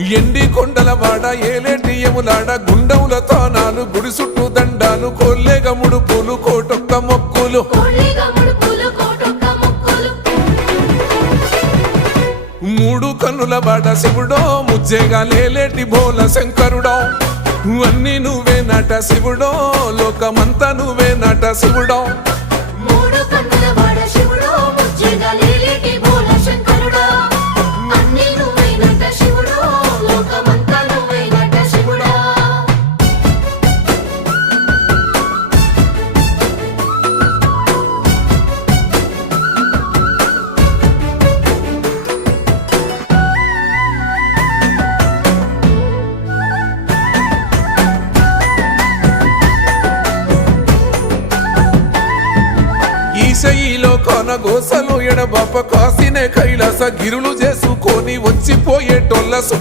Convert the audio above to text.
ఎండి కొండల వాడ ఏలేటి యములాడ గుండముల తానాలు గుడి చుట్టూ దండాలు కొల్లేగ ముడుపులు కోటొక్క మొక్కులు మూడు కన్నుల వాడ శివుడో ముజ్జేగా లేలేటి బోల శంకరుడో అన్ని నువ్వే నట శివుడో లోకమంతా నువ్వే నట శివుడో ఈశయిలో కొనగోసలు ఎడబాప కాసినే కైలాస గిరులు చేసుకొని వచ్చిపోయేటోళ్ళ